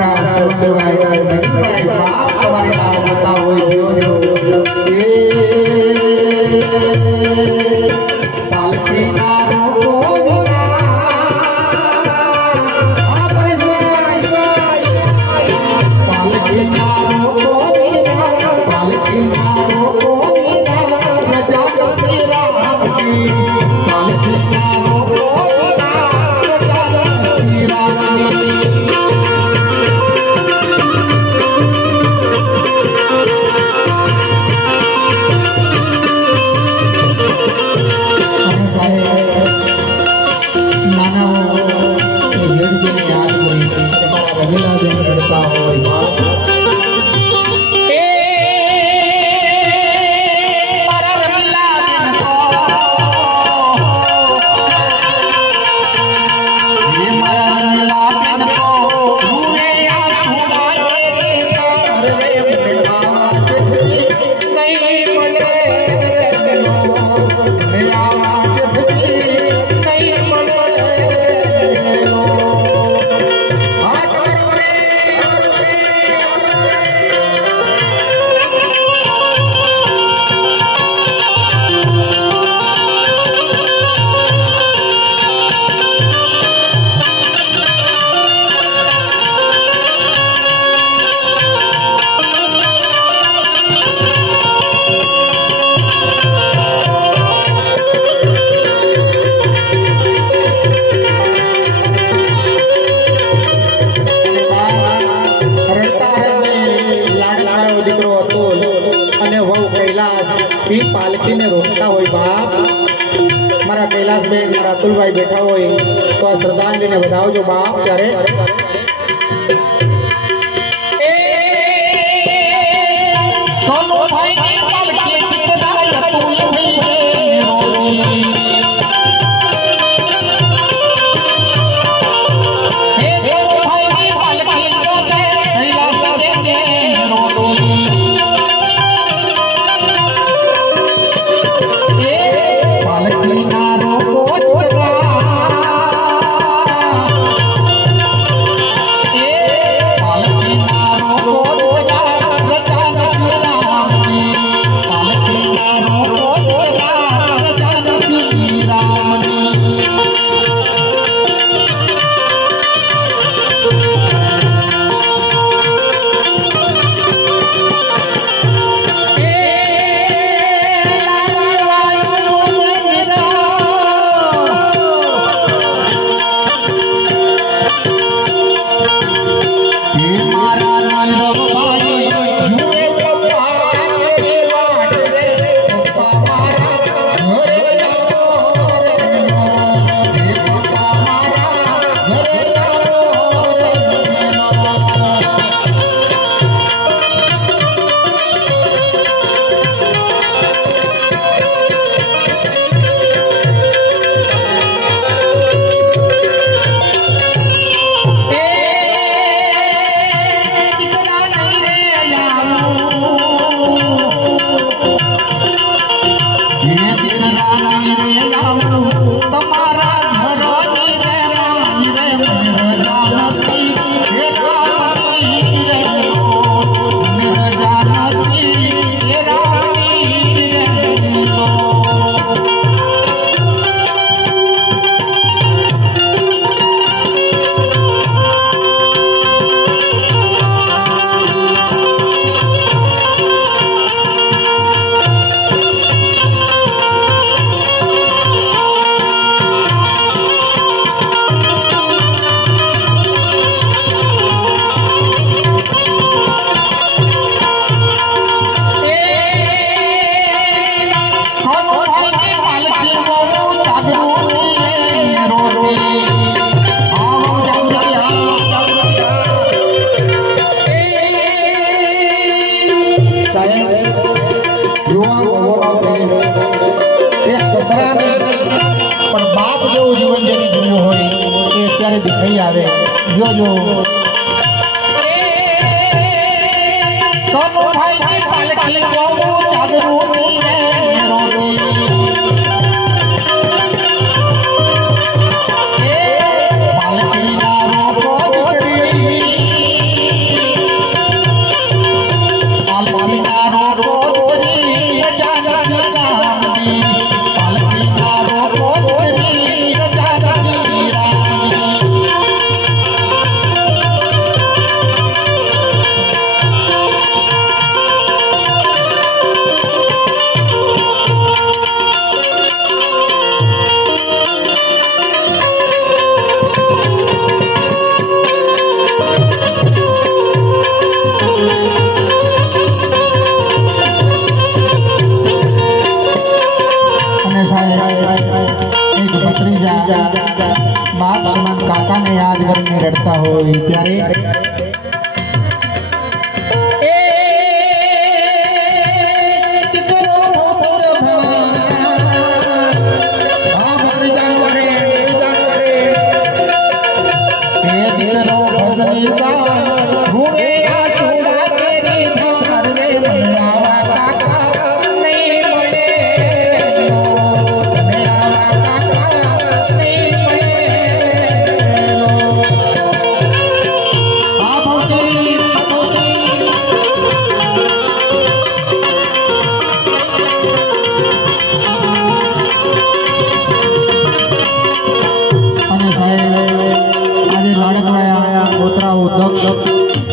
તમારા સૌદેવાય નવીનભાઈ બાપ તમારી રાહ જોતા હોય જોજો એ પાલકીના पालकी ने रोकता हो बाप मारा कैलाश बेन मारा अतुल भाई बैठा हो तो आ श्रद्धांजलि ने बताओ जो बाप करे दिखाई आवे जो जो तो भाई की पालकी को जागरूनी रे रोनी पालकी ना रो दिकरी હોય ત્યારે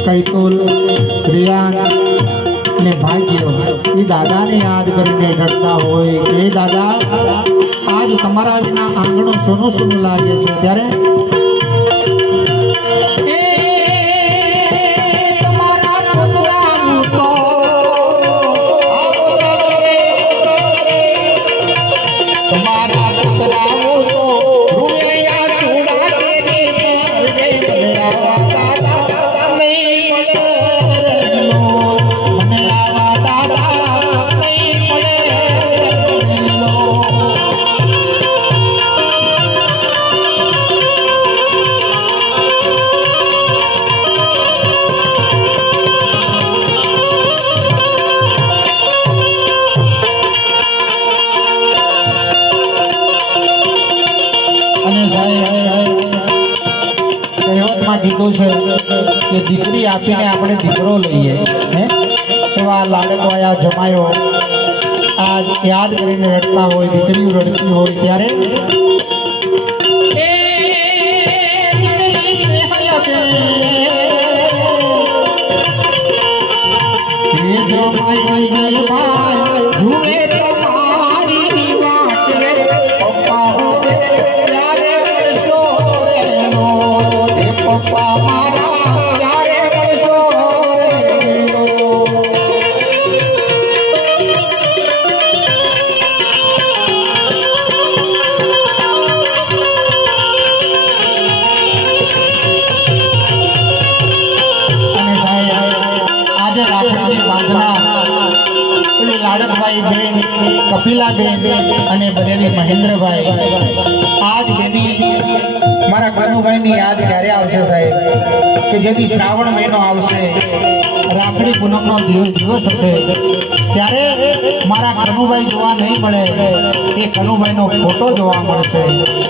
કૈતુલ રિયાન ને ભાગ્યો એ દાદાને યાદ કરીને રડતા હોય એ દાદા આજ તમારા વિના આંગણું સોનું સોનું લાગે છે ત્યારે કીધું છે કે દીકરી આપીને આપણે દીકરો લઈએ હે એવા લાડકવાયા જમાયો આજ યાદ કરીને રડતા હોય દીકરીઓ રડતી હોય ત્યારે લાડકભાઈ બેન કપિલાબેન અને બરેલી મહેન્દ્રભાઈ આજ બેની મારા કનુભાઈની યાદ ક્યારે આવશે સાહેબ કે જેથી શ્રાવણ મહિનો આવશે રાખડી પૂનમનો દિવસ હશે ત્યારે મારા કનુભાઈ જોવા નહીં મળે એ કનુભાઈનો ફોટો જોવા મળશે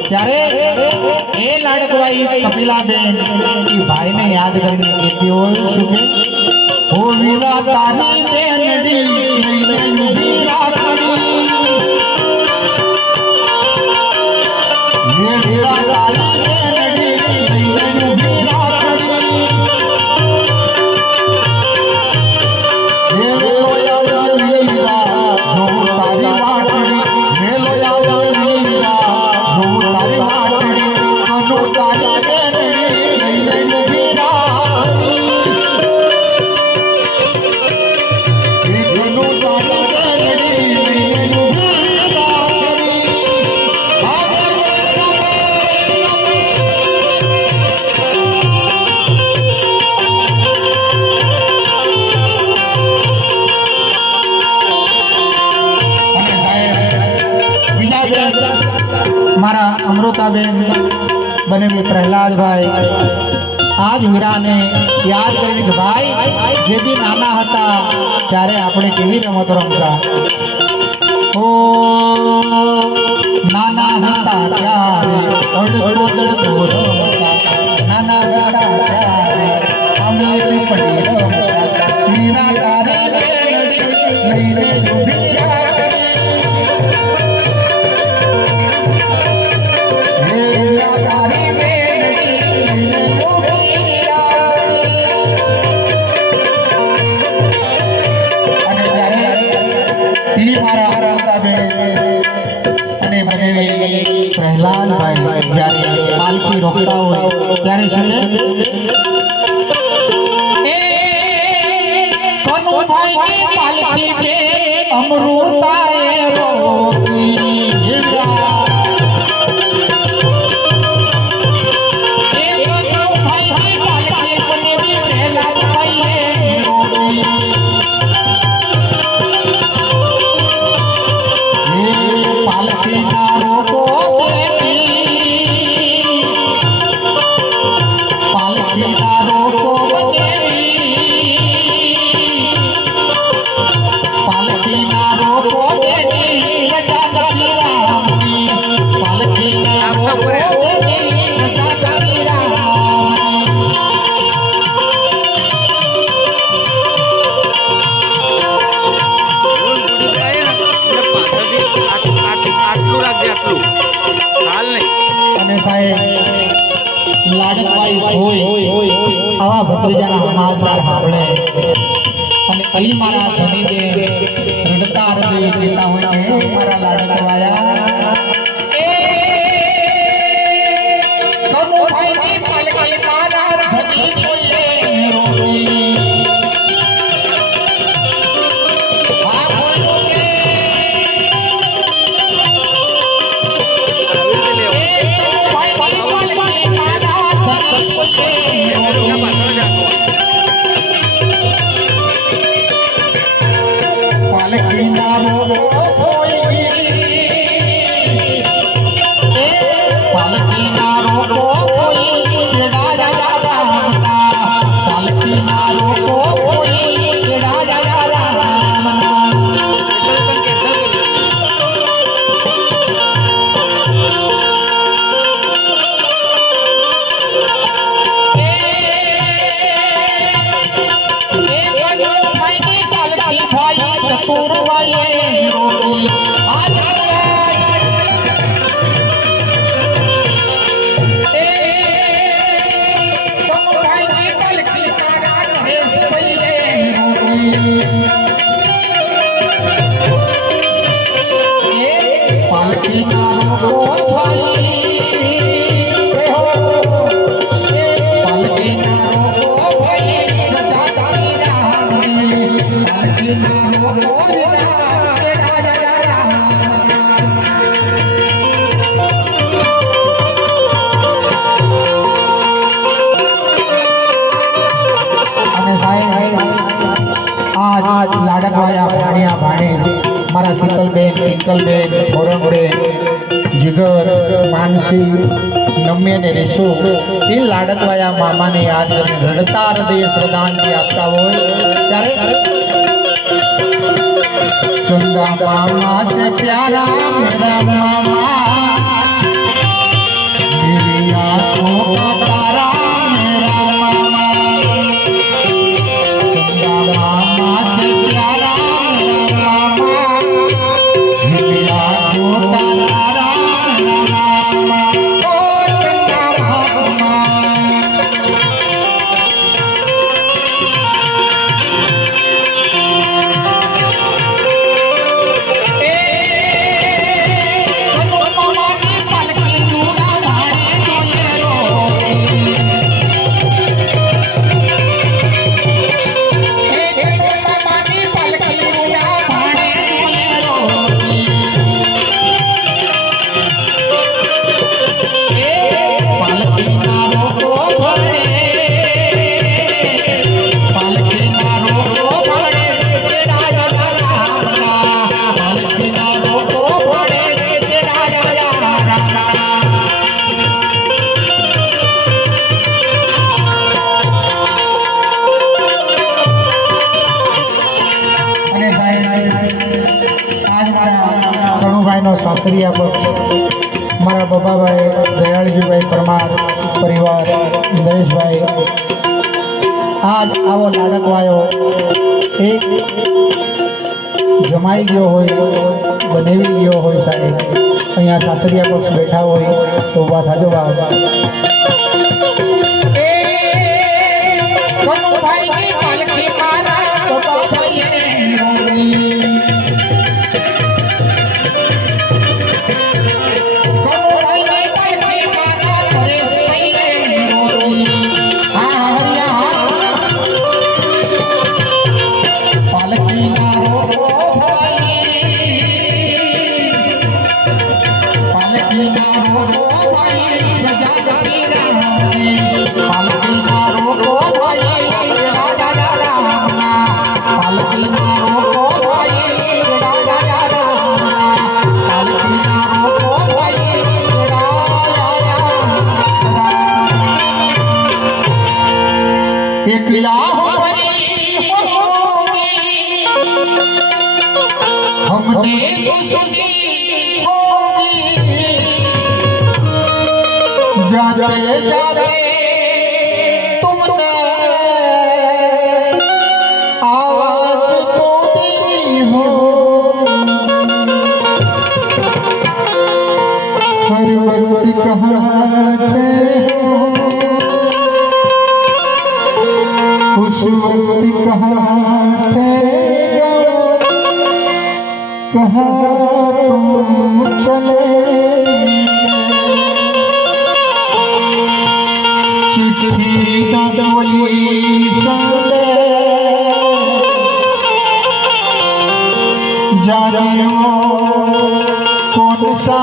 ત્યારે એ લાડકભાઈ કપિલાબેન એ ભાઈને યાદ કરીને કહેતી હોય શું કે ઓ વીરા તારી બેનડી વીરા તારી ये वीरा तारी बेनडी वीरा तारी ये लोया वीरा जो तारी वाटड़ी ये लोया वीरा जो तारी वाटड़ी अनु तारी बेनडी वीरा મારા અમૃતાબેન બનેવી પ્રહલાદભાઈ આજ વીરાને યાદ કરીને કે ભાઈ જેથી નાના હતા ત્યારે આપણે કેવી રમતો રમતા ઓ નાના હતા ત્યારે અડધો રમતા નાના હતા ત્યારે અમે પડી રમતા વીરા તારી લઈને વીરા પ્રહલાદભાઈ જ્યારે પાલકી રોકતા હોય ત્યારે શું કનુભાઈની પાલકી કે અમૃતાએ રોકી કનુભાઈની આવા ભત્રીજાના સમાચાર સાંભળે અને અલી મારા ધની દે રડતા હૃદય કહેતા હોય કે મારા લાડકવાયા એ કનો ભાઈની પાલકી મારા ધની બોલે રોટી આ બોલો કે પાલકી નારો પાલકી નારો પાલકી લાડકવાયા ભાણિયા ભાણે મારા શીતલબેન પિંકલબેન ફોરમબેન જીગર માનસી નમ્ય ને રેશો એ લાડકવાયા મામાને યાદ કરીને રડતા હૃદય શ્રદ્ધાંજલિ આપતા હોય ત્યારે ચંદા મામા સે પ્યારા મેરા મામા मेरी आँखों का तारा मेरा मामा चंदा मामा से प्यारा मेरा मामा मेरी आँखों का तारा मेरा मामा ओ चंदा मामा સાસરિયા પક્ષ મારા બાબાભાઈ દયાળજીભાઈ પરમાર પરિવાર નરેશભાઈ આજ આવો લાડકવાયો એક જમાઈ ગયો હોય બનેવી ગયો હોય સાહેબ અહીંયા સાસરિયા પક્ષ બેઠા હોય તો ઊભા થાજો બાબા પાલકી નારો एकला परी होगी हमने खुशी होगी जाते जाते तुमने आवाज तो दी हो हर वक्त कहाँ थे उस वक्त कहाँ थे कहाँ तुम चले चिट्ठी डाली संगे जा रहे हो कौन सा